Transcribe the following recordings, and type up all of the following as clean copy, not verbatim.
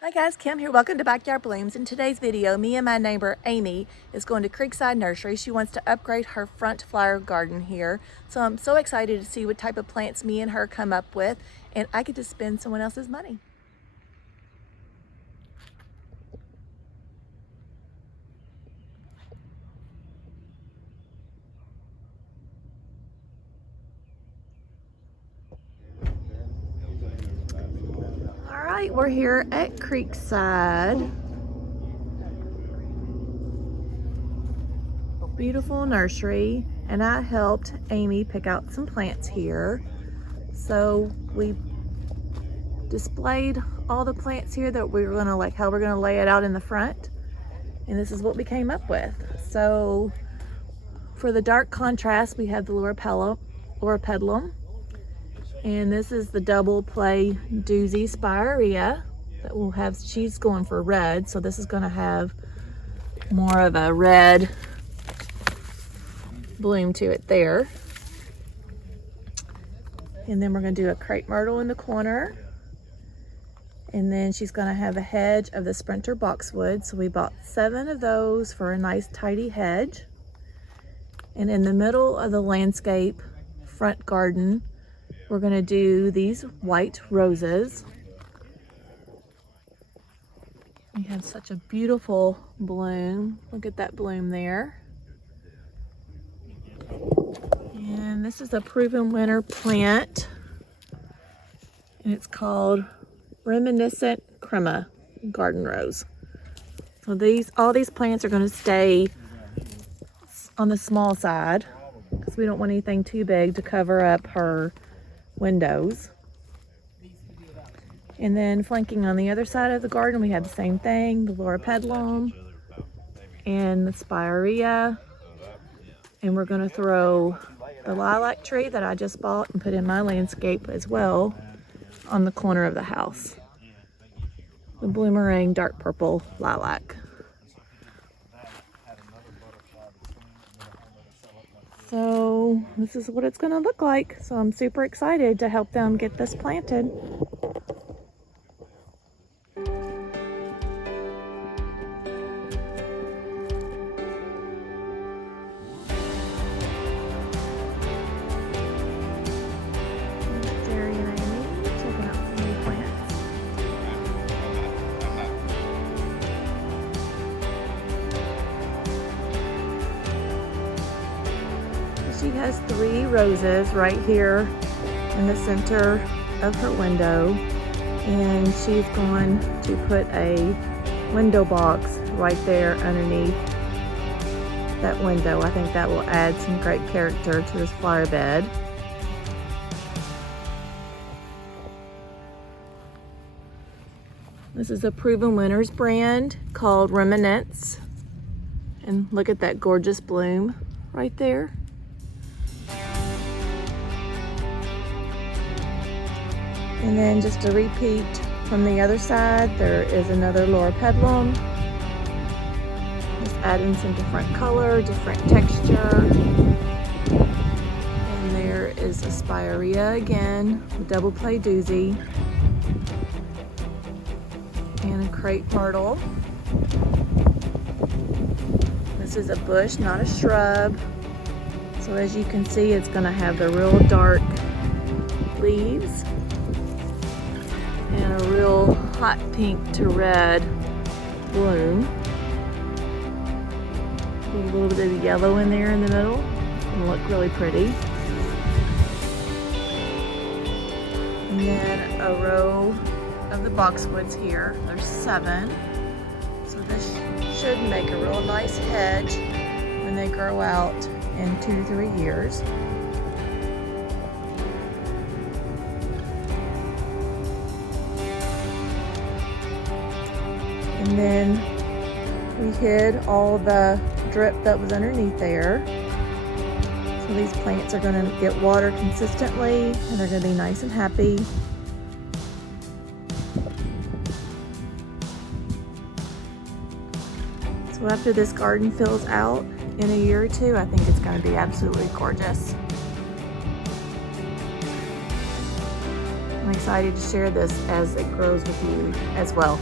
Hi guys, Kim here. Welcome to Backyard Blooms. In today's video, me and my neighbor Amy is going to Creekside Nursery. She wants to upgrade her front flower garden here. So I'm so excited to see what type of plants me and her come up with, and I get to spend someone else's money. All right, we're here at Creekside. Beautiful nursery, and I helped Amy pick out some plants here. So we displayed all the plants here that we were gonna how we're gonna lay it out in the front, and this is what we came up with. So for the dark contrast, we have the Loropetalum, and this is the double play Doozie Spirea that will have. She's going for red, so this is going to have more of a red bloom to it there. And then we're going to do a Crapemyrtle in the corner, and then she's going to have a hedge of the Sprinter Boxwoods. So we bought 7 of those for a nice tidy hedge. And in the middle of the landscape front garden, we're going to do these white roses. We have such a beautiful bloom. Look at that bloom there. And this is a proven winner plant, and it's called Reminiscent Crema Rose. So all these plants are going to stay on the small side because we don't want anything too big to cover up her windows. And then flanking on the other side of the garden, we have the same thing, the Loropetalum and the Spirea. And we're going to throw the lilac tree that I just bought and put in my landscape as well on the corner of the house. The Bloomerang dark purple lilac. So this is what it's going to look like. So I'm super excited to help them get this planted. Jerry and Amy checking out some new plants. She has 3 roses right here in the center of her window, and she's going to put a window box right there underneath that window. I think that will add some great character to this flower bed. This is a proven winners brand called Reminiscent, and look at that gorgeous bloom right there. And then just a repeat from the other side, there is another Loropetalum. Just adding some different color, different texture. And there is a Spirea again, a double play Doozie. And a Crapemyrtle. This is a bush, not a shrub. So as you can see, it's going to have the real dark leaves and a real hot pink to red bloom. A little bit of yellow in there in the middle. It's going to look really pretty. And then a row of the boxwoods here. There's 7. So this should make a real nice hedge when they grow out in 2 to 3 years. And then we hid all the drip that was underneath there. So these plants are going to get water consistently, and they're going to be nice and happy. So after this garden fills out in a year or 2, I think it's going to be absolutely gorgeous. I'm excited to share this as it grows with you as well.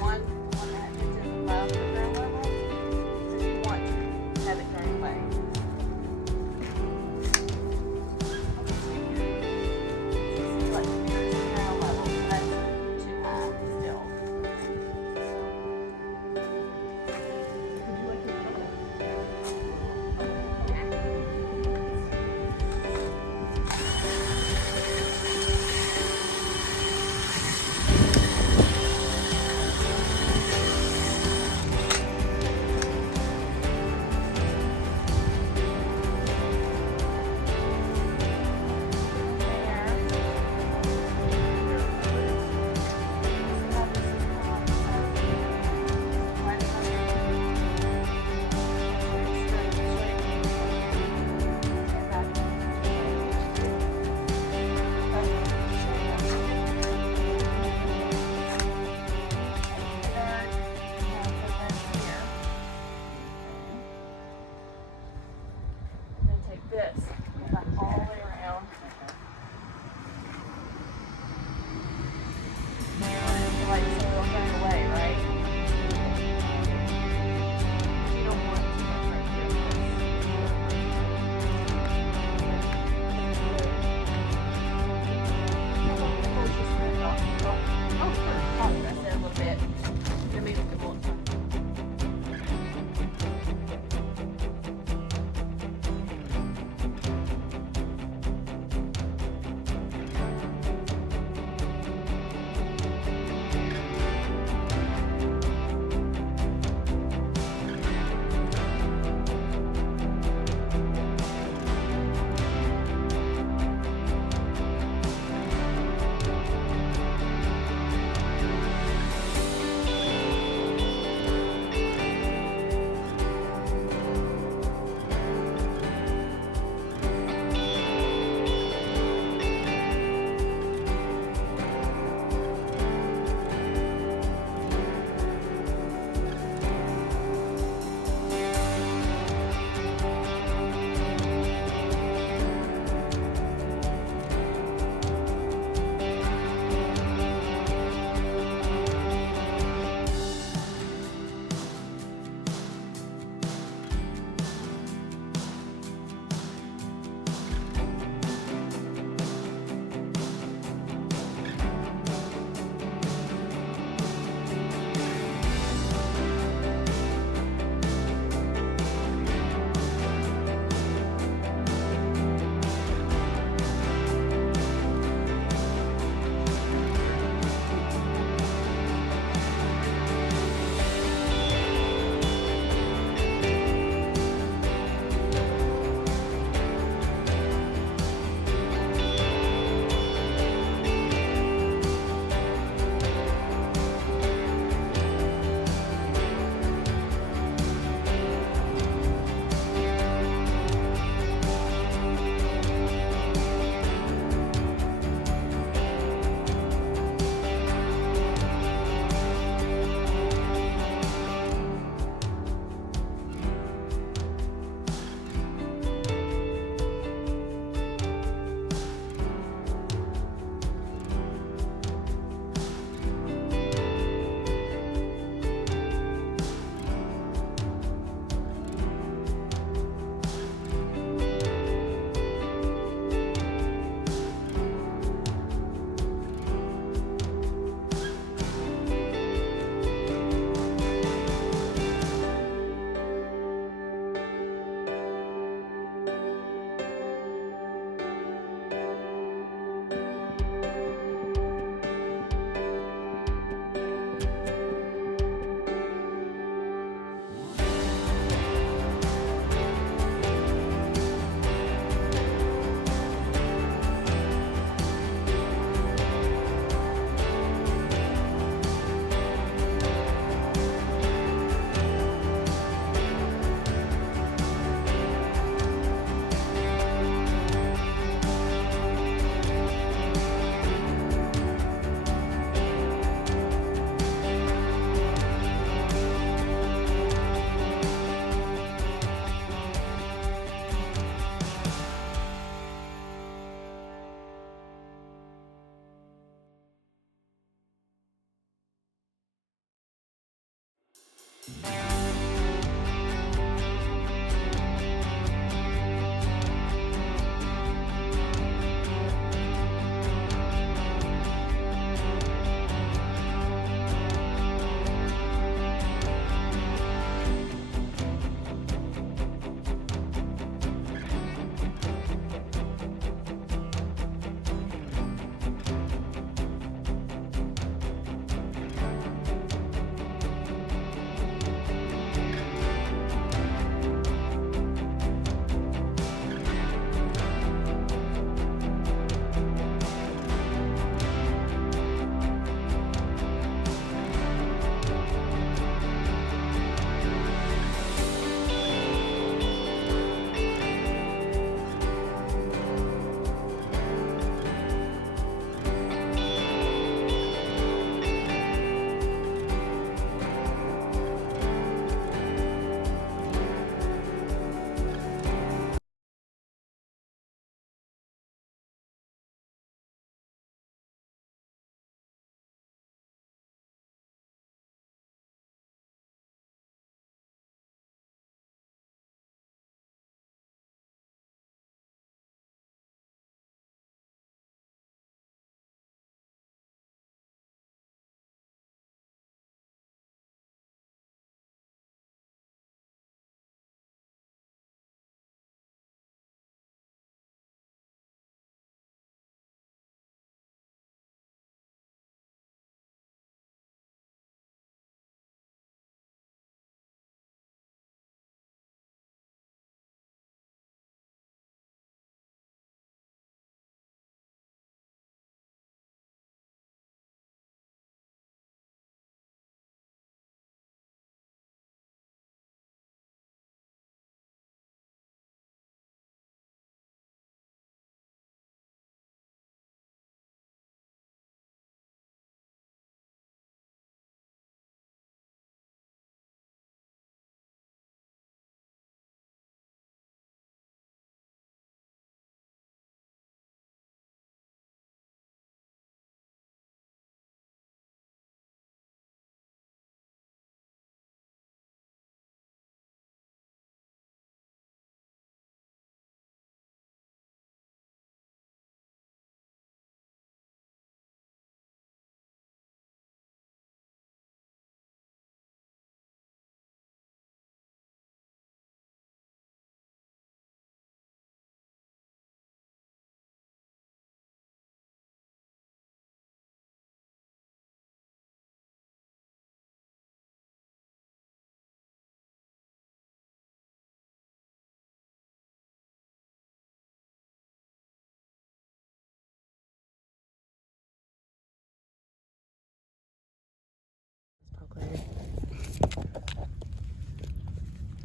one and a half inches above the ground level, because you want to have it very away. Like here's the ground level, so that's too high still. Would you like to show it?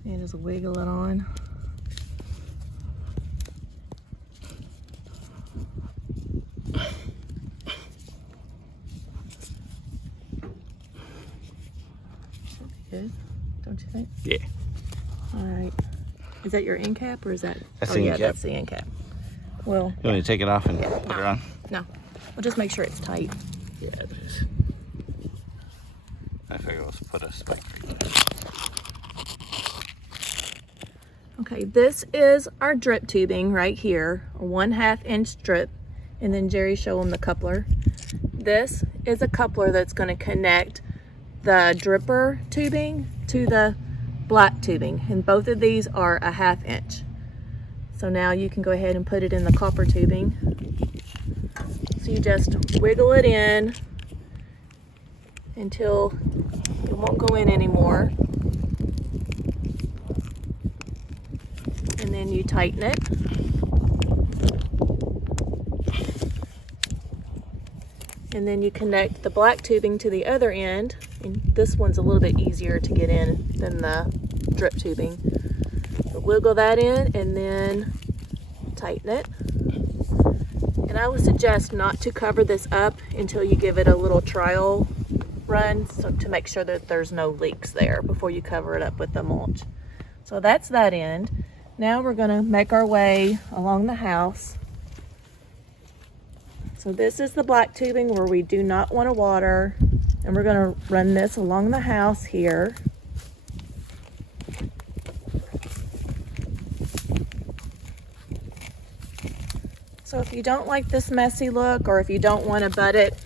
And just wiggle it on. Good, don't you think? Yeah. All right. Is that your end cap or is that? That's oh the yeah, end cap. that's the end cap. Well, You want me to take it off and put it on? no. We'll just make sure it's tight. Yeah, it is. I figure let's put a spike right there. Okay, this is our drip tubing right here, a 1/2 inch drip, and then Jerry show them the coupler. This is a coupler that's going to connect the dripper tubing to the black tubing, and both of these are a 1/2 inch. So now you can go ahead and put it in the copper tubing. So you just wiggle it in until it won't go in anymore. And then you tighten it. And then you connect the black tubing to the other end. And this one's a little bit easier to get in than the drip tubing. But wiggle that in and then tighten it. And I would suggest not to cover this up until you give it a little trial run, so to make sure that there's no leaks there before you cover it up with the mulch. So that's that end. Now we're going to make our way along the house. So this is the black tubing where we do not want to water, and we're going to run this along the house here. So if you don't like this messy look, or if you don't want to butt it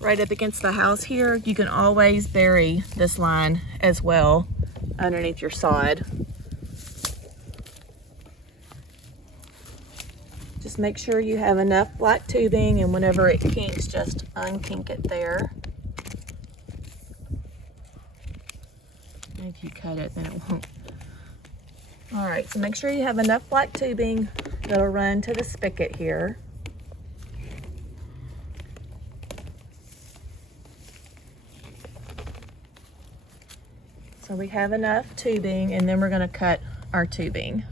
right up against the house here, you can always bury this line as well underneath your sod. Just make sure you have enough black tubing, and whenever it kinks, just unkink it there. And if you cut it, then it won't. All right, so make sure you have enough black tubing that'll run to the spigot here. So we have enough tubing, and then we're going to cut our tubing.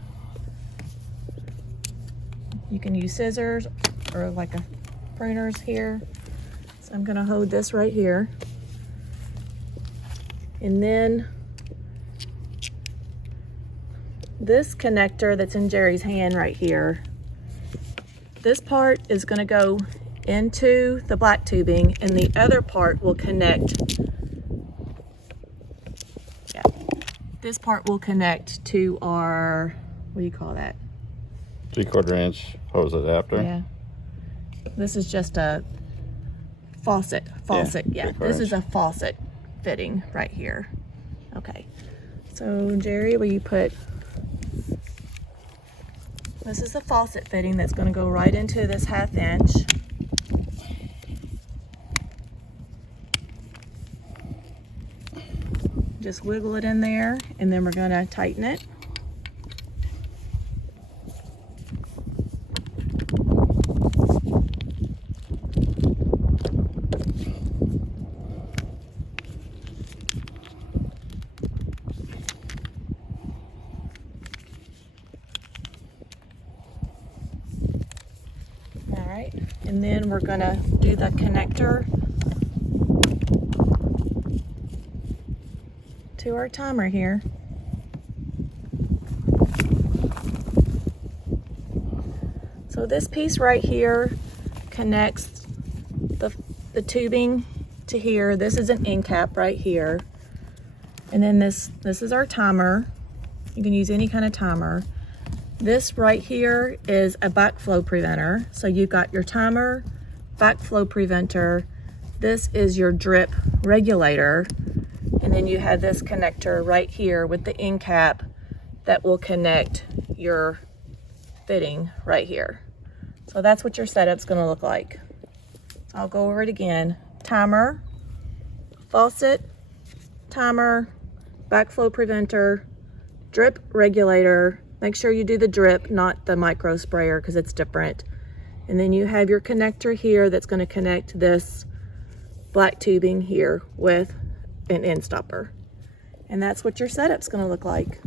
You can use scissors or like a pruners here. So I'm going to hold this right here. And then this connector that's in Jerry's hand right here, this part is going to go into the black tubing, and the other part will connect. Yeah, this part will connect to our, what do you call that? 3/4 inch hose adapter. Yeah. This is just a faucet. Yeah. This is a faucet fitting right here. Okay. So Jerry, will you put, this is the faucet fitting that's going to go right into this 1/2 inch. Just wiggle it in there, and then we're going to tighten it. And then we're going to do the connector to our timer here. So this piece right here connects the tubing to here. This is an end cap right here. And then this is our timer. You can use any kind of timer. This right here is a backflow preventer. So you've got your timer, backflow preventer. This is your drip regulator. And then you have this connector right here with the end cap that will connect your fitting right here. So that's what your setup's gonna look like. So I'll go over it again. Timer, faucet, timer, backflow preventer, drip regulator. Make sure you do the drip, not the micro sprayer, because it's different. And then you have your connector here that's going to connect this black tubing here with an end stopper. And that's what your setup's going to look like.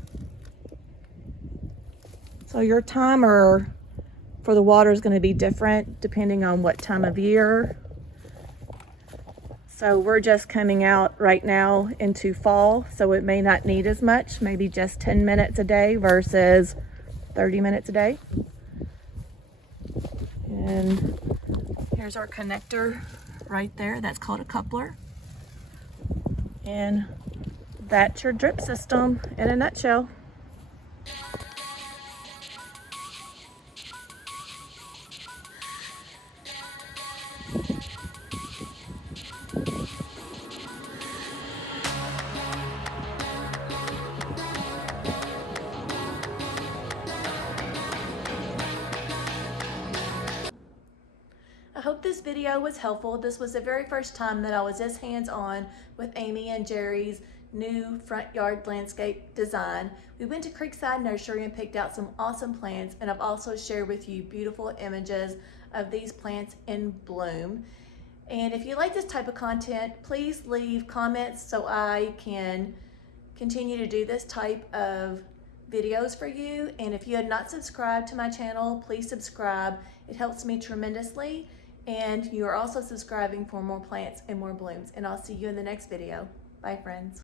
So your timer for the water is going to be different depending on what time of year. So we're just coming out right now into fall, so it may not need as much, maybe just 10 minutes a day versus 30 minutes a day. And here's our connector right there. That's called a coupler. And that's your drip system in a nutshell. I hope this video was helpful. This was the very first time that I was this hands-on with Amy and Jerry's new front yard landscape design. We went to Creekside Nursery and picked out some awesome plants, and I've also shared with you beautiful images of these plants in bloom. And if you like this type of content, please leave comments so I can continue to do this type of videos for you. And if you had not subscribed to my channel, please subscribe. It helps me tremendously. And you are also subscribing for more plants and more blooms. And I'll see you in the next video. Bye, friends.